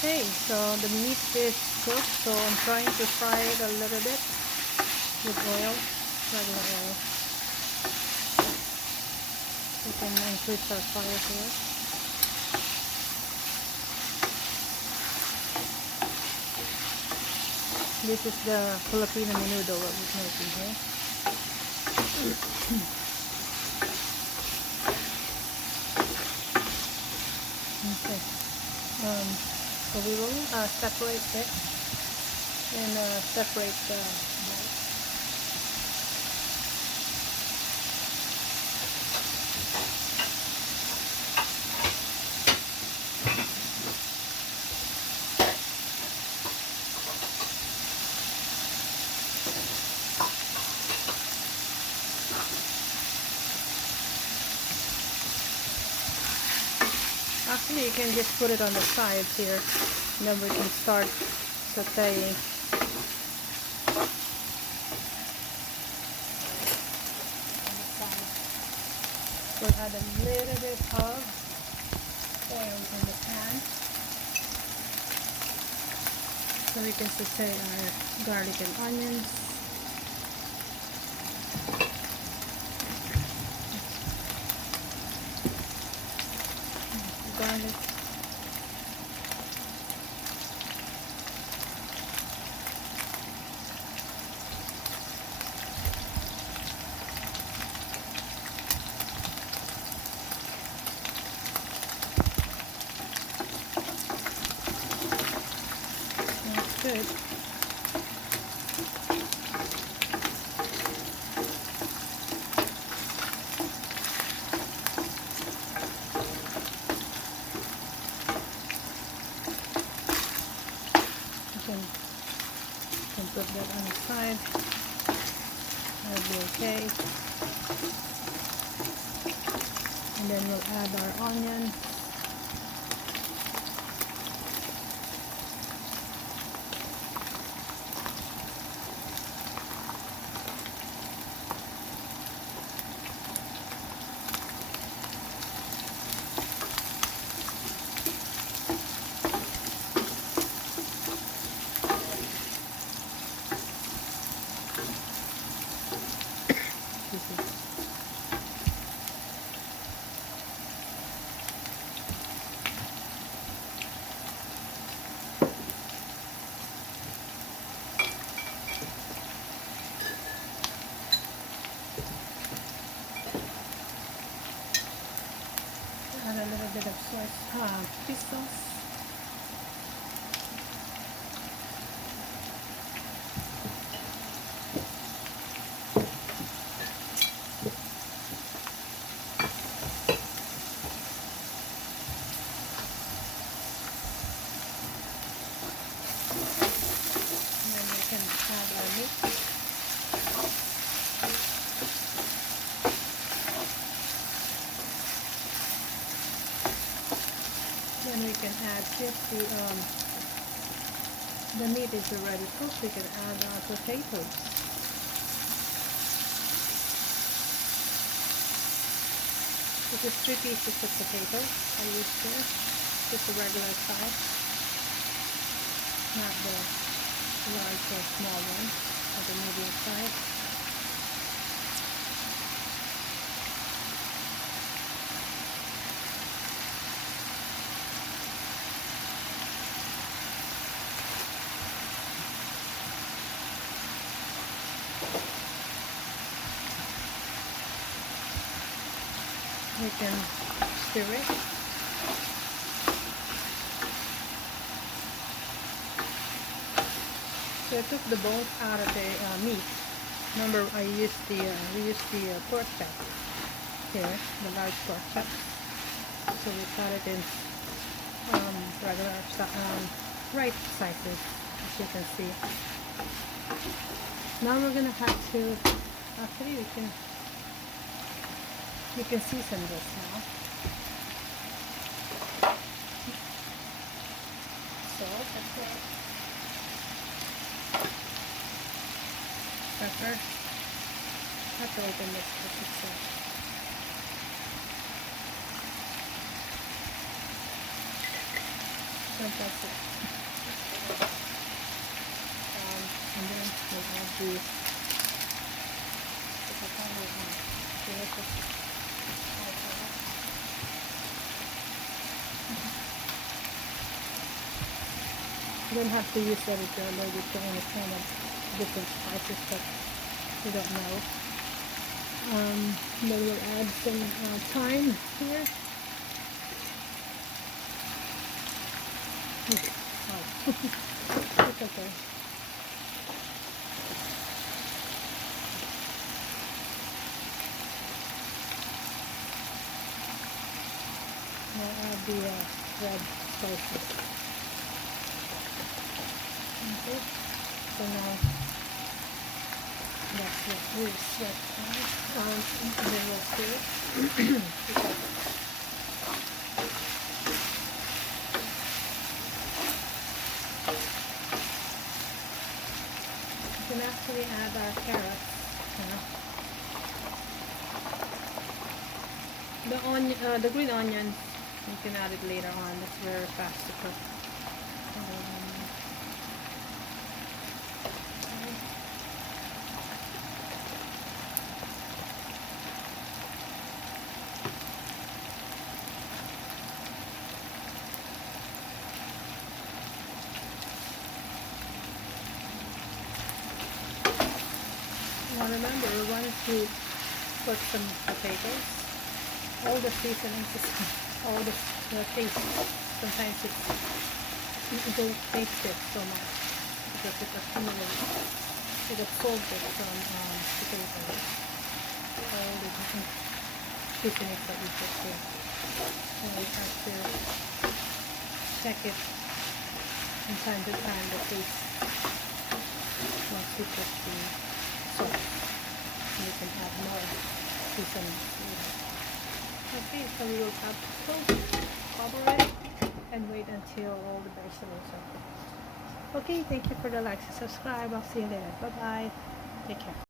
Okay, so the meat is cooked, so I'm trying to fry it a little bit with oil, regular oil. We can increase our fire here. This is the Filipino Menudo what we're making here. Okay. So we will separate it and separate the bowl. Actually, you can just put it on the sides here, and then we can start sauteing. We'll add a little bit of oil in the pan so we can saute our garlic and onions. Garlic. That's good. You can put that on the side. That'll be okay. And then we'll add our onion. Add a little bit of fish sauce. And then we can add our meat. Then we can add, if the meat is already cooked, we can add our potatoes. This is 3 pieces of potatoes I used here, just the regular size, not the large or small one, or the medium size. We can stir it. So I took the bones out of the meat. Remember, we used the pork chop here, the large pork chop. So we cut it in regular right sizes, as you can see. Now we're gonna have to. Actually, you can season this now. Salt, pepper. I have to open this because it's Fantastic. And then we'll add the you don't have to use that if you're allergic to any kind of different spices that you don't know. Then we'll add some thyme here. Oh. It's okay. I'll add the red spices. Okay, so now that's what we'll set then we'll see. We can actually add our carrots. The green onions, you can add it later on. It's very fast to cook. Now remember, once you put some potatoes, all the seasonings, all the taste, sometimes you don't taste it so much because it accumulates, it absorbs it from potatoes, all the different seasonings that you put here. And you have to check it from time to time, the taste, once you put the sauce, and you can add more seasonings later. Okay, so we will cover it and wait until all the vegetables are cooked. Okay, thank you for the likes and subscribe. I'll see you later. Bye bye. Take care.